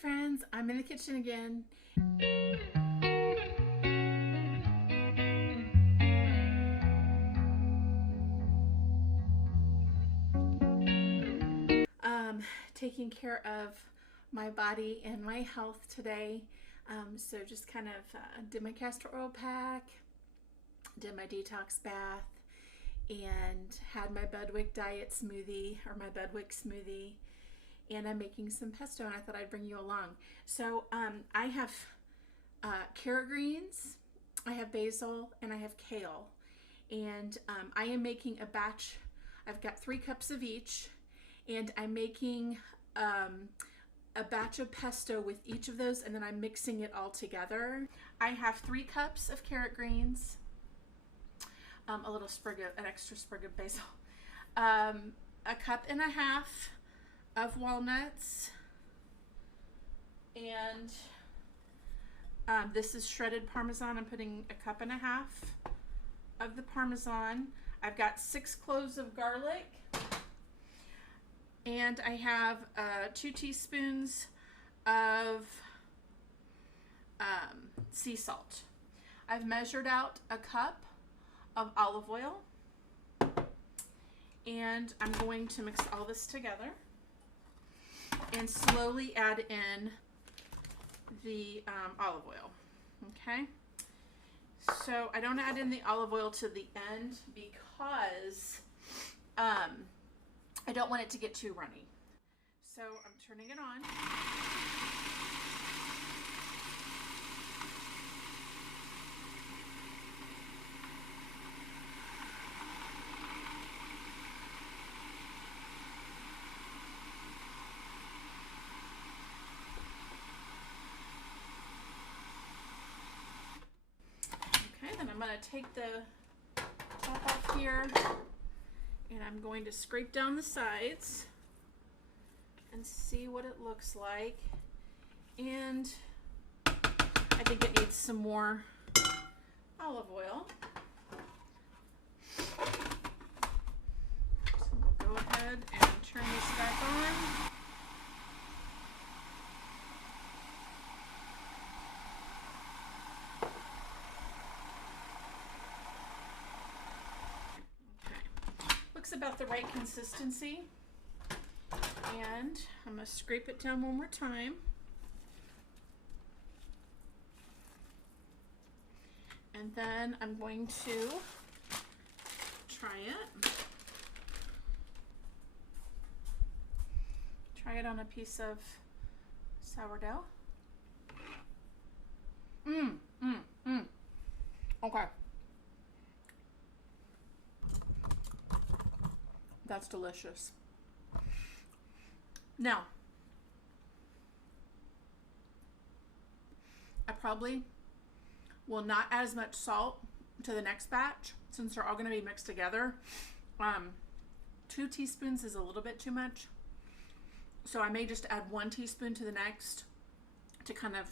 friends, I'm in the kitchen again. Taking care of my body and my health today. So just kind of did my castor oil pack, did my detox bath, and had my Budwick diet smoothie, or my Budwick smoothie. And I'm making some pesto, and I thought I'd bring you along. So I have carrot greens, I have basil, and I have kale. And I am making a batch. I've got 3 cups of each, and I'm making a batch of pesto with each of those, and then I'm mixing it all together. I have 3 cups of carrot greens, an extra sprig of basil, a cup and a half of walnuts, and this is shredded Parmesan. I'm putting a cup and a half of the Parmesan. I've got 6 cloves of garlic, and I have 2 teaspoons of sea salt. I've measured out a cup of olive oil, and I'm going to mix all this together and slowly add in the olive oil. Okay, so I don't add in the olive oil to the end because I don't want it to get too runny. So I'm turning it on. Then I'm going to take the top off here, and I'm going to scrape down the sides and see what it looks like. And I think it needs some more olive oil. So we'll go ahead and turn this back on. About the right consistency, and I'm going to scrape it down one more time. And then I'm going to try it on a piece of sourdough. Okay. That's delicious. Now, I probably will not add as much salt to the next batch since they're all going to be mixed together. 2 teaspoons is a little bit too much, so I may just add 1 teaspoon to the next to kind of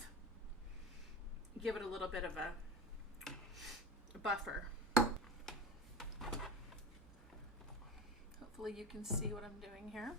give it a little bit of a buffer. Hopefully you can see what I'm doing here.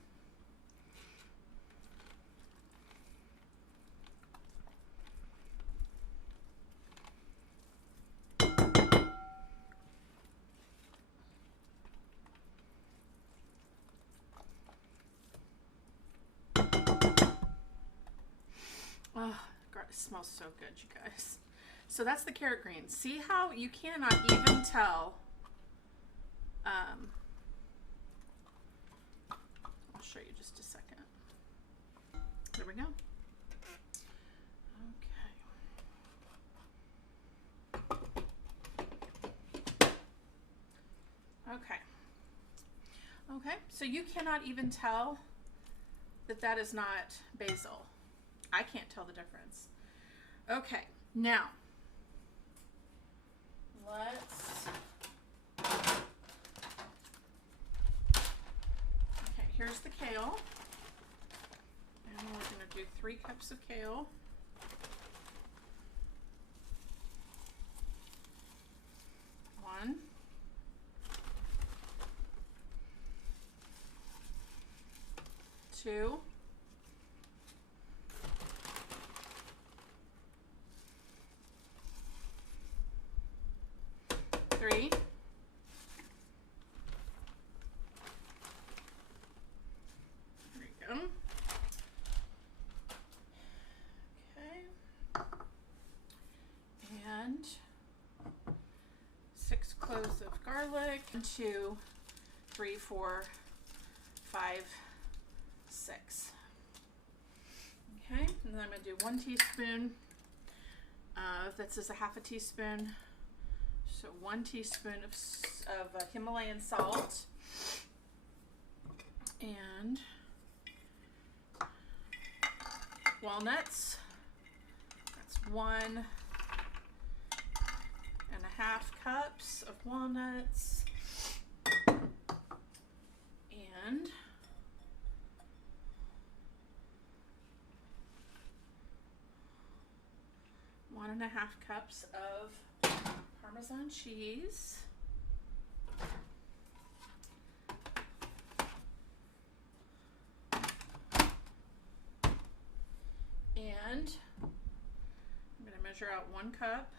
Oh, God, it smells so good, you guys. So that's the carrot greens. See how you cannot even tell. I'll show you just a second. There we go. Okay, so you cannot even tell that that is not basil. I can't tell the difference. Okay, now here's the kale. And we're going to do 3 cups of kale. One. 2. garlic. 1, 2, 3, 4, 5, 6. Okay, and then I'm going to do 1 teaspoon. This is a half a teaspoon. So 1 teaspoon of Himalayan salt. And walnuts. That's 1.5 cups of walnuts. And 1.5 cups of Parmesan cheese. And I'm going to measure out 1 cup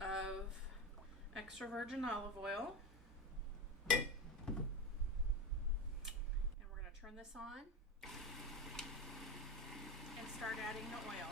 of extra virgin olive oil. And we're going to turn this on and start adding the oil.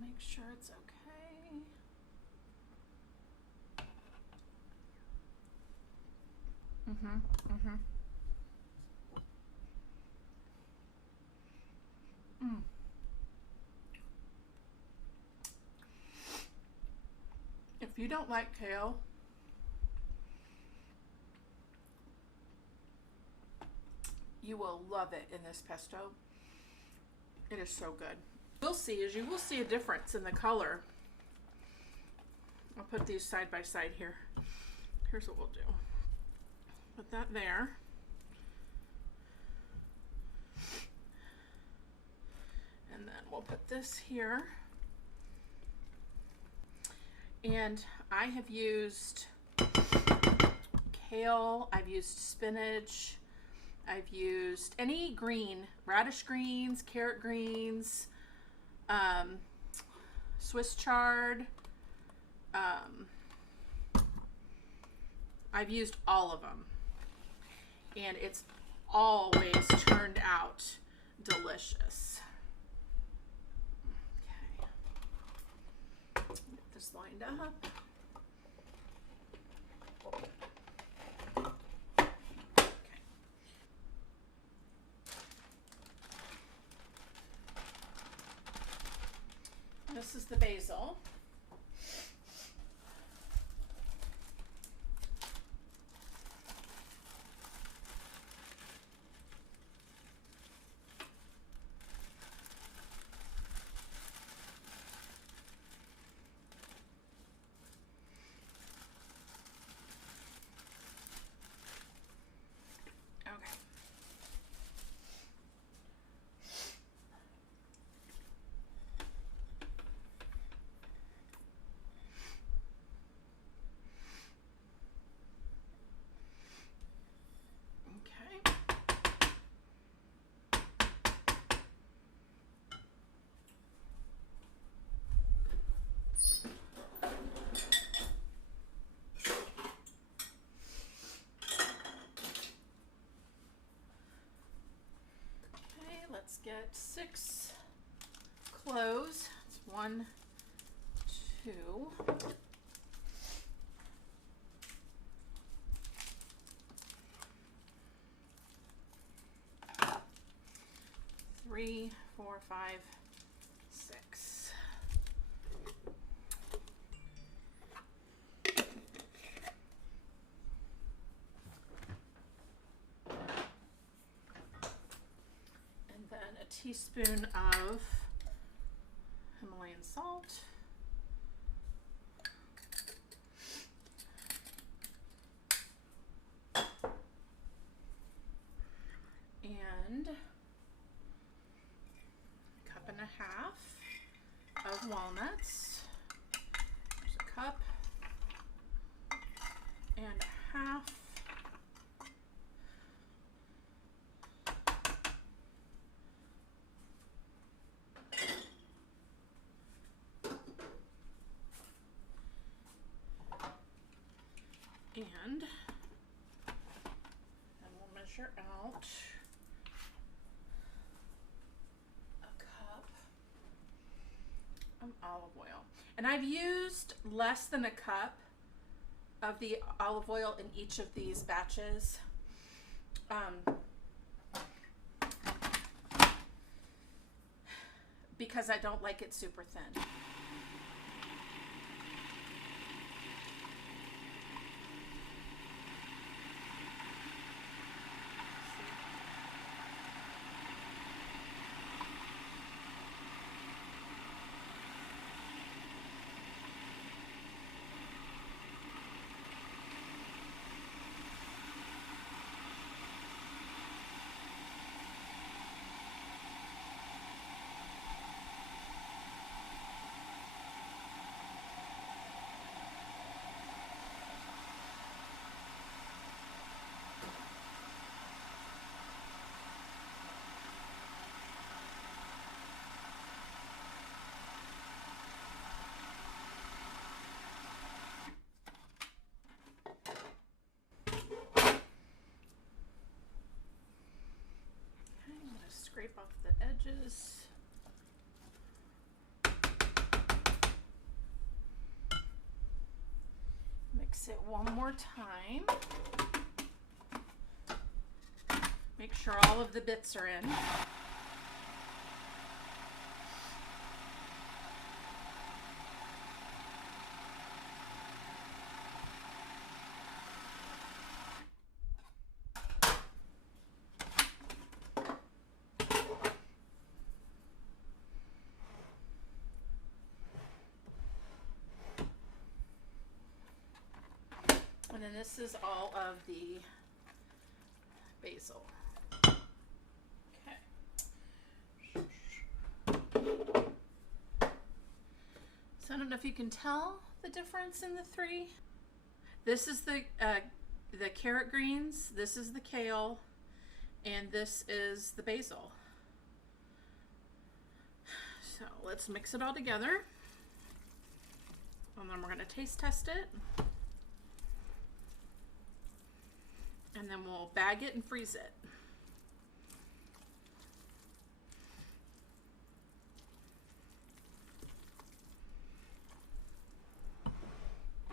Make sure it's okay. If you don't like kale, you will love it in this pesto. It is so good. You will see a difference in the color. I'll put these side by side here. Here's what we'll do. Put that there. And then we'll put this here. And I have used kale, I've used spinach, I've used any green, radish greens, carrot greens, Swiss chard. I've used all of them, and it's always turned out delicious. Okay, get this lined up. This is the basil. Let's get 6 cloves. It's 1, 2, 3, 4, 5, 6. teaspoon of Himalayan salt. And a cup and a half of walnuts. There's a cup and a half. And we'll measure out a cup of olive oil. And I've used less than a cup of the olive oil in each of these batches. Because I don't like it super thin. Scrape off the edges. Mix it one more time. Make sure all of the bits are in. And then this is all of the basil. Okay. So I don't know if you can tell the difference in the three. This is the carrot greens, this is the kale, and this is the basil. So let's mix it all together. And then we're going to taste test it. And then we'll bag it and freeze it.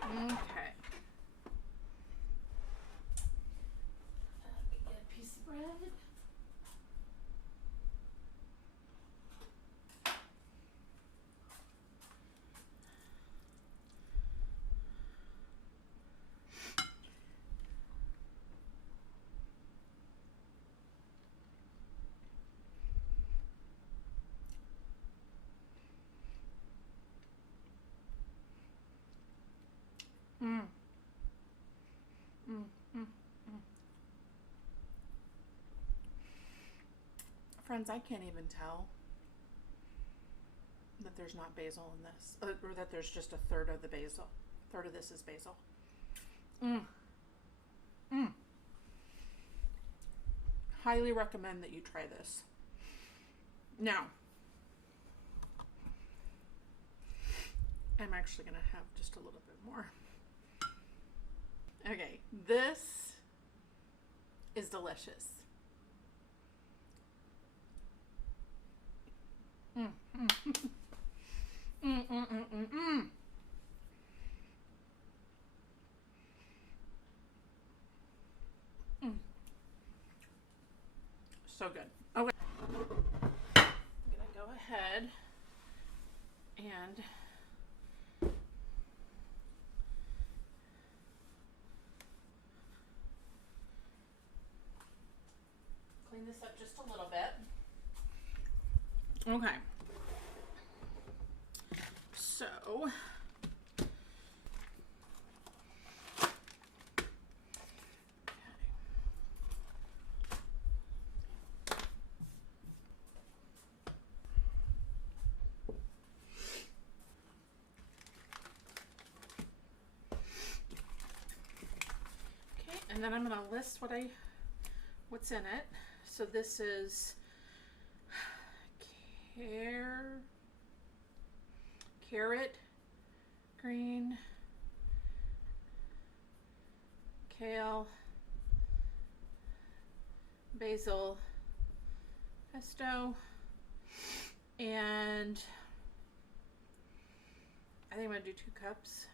Okay. Let me get a piece of bread. Mm. Mm, mm, mm. Friends, I can't even tell that there's not basil in this, or that there's just a third of the basil. A third of this is basil. Mm. Mm. Highly recommend that you try this. Now, I'm actually going to have just a little bit more. Okay, this is delicious. Mm, mm, mm, mm, mm, mm, mm. Mm. So good. Okay, I'm gonna go ahead and clean this up just a little bit. Okay. So, and then I'm going to list what's in it. So this is carrot, green, kale, basil, pesto, and I think I'm going to do 2 cups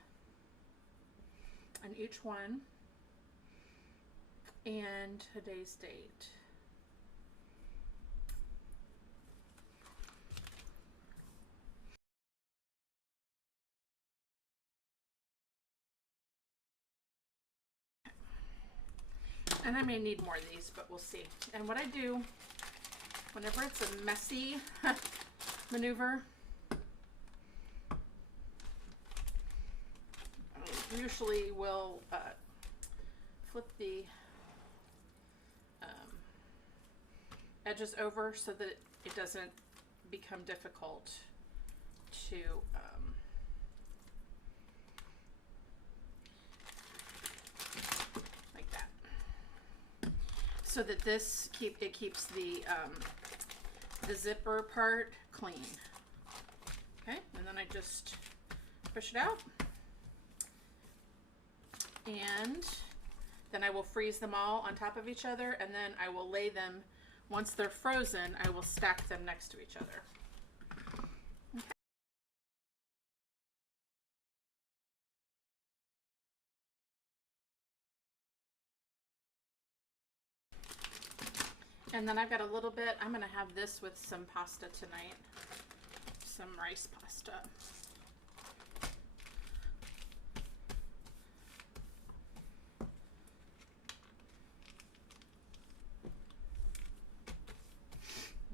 on each one, and today's date. And I may need more of these, but we'll see. And what I do, whenever it's a messy maneuver, I usually will flip the edges over so that it doesn't become difficult to like that, so that this keeps the zipper part clean. Okay, and then I just push it out, and then I will freeze them all on top of each other, and then I will lay them. Once they're frozen, I will stack them next to each other. Okay. And then I've got a little bit, I'm gonna have this with some pasta tonight, some rice pasta.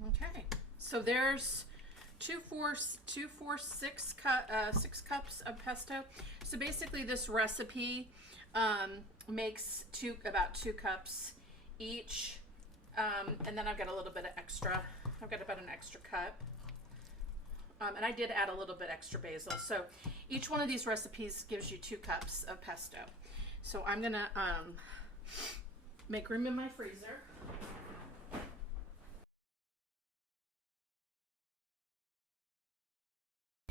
Okay, so there's 6 cups of pesto. So basically this recipe makes about 2 cups each, and then I've got a little bit of extra. I've got about an extra cup, and I did add a little bit extra basil. So each one of these recipes gives you 2 cups of pesto. So I'm gonna make room in my freezer.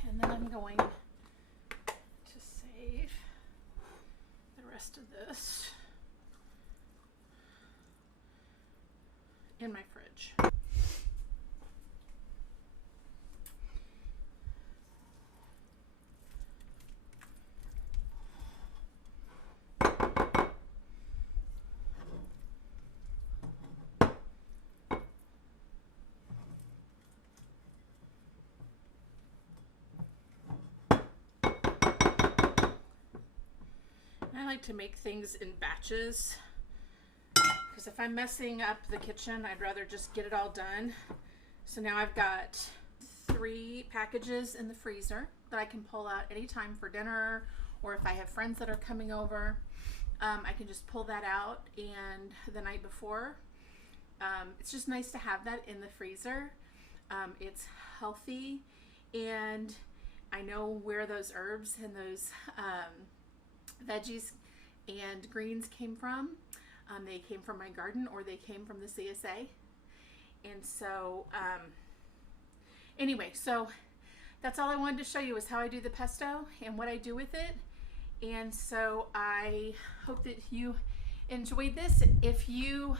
And then I'm going to save the rest of this in my fridge. I like to make things in batches, because if I'm messing up the kitchen, I'd rather just get it all done. So now I've got 3 packages in the freezer that I can pull out anytime for dinner, or if I have friends that are coming over, I can just pull that out and the night before. It's just nice to have that in the freezer. It's healthy, and I know where those herbs and those veggies and greens came from. They came from my garden, or they came from the CSA. And so anyway, so that's all I wanted to show you, is how I do the pesto and what I do with it. And so I hope that you enjoyed this. If you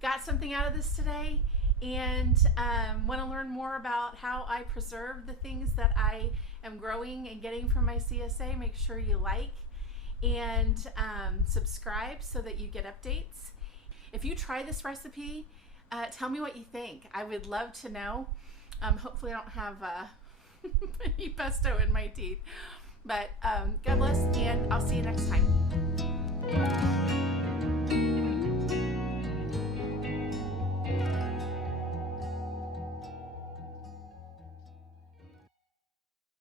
got something out of this today and want to learn more about how I preserve the things that I am growing and getting from my CSA, make sure you like and subscribe so that you get updates. If you try this recipe, tell me what you think. I would love to know. Hopefully I don't have any pesto in my teeth. But God bless, and I'll see you next time.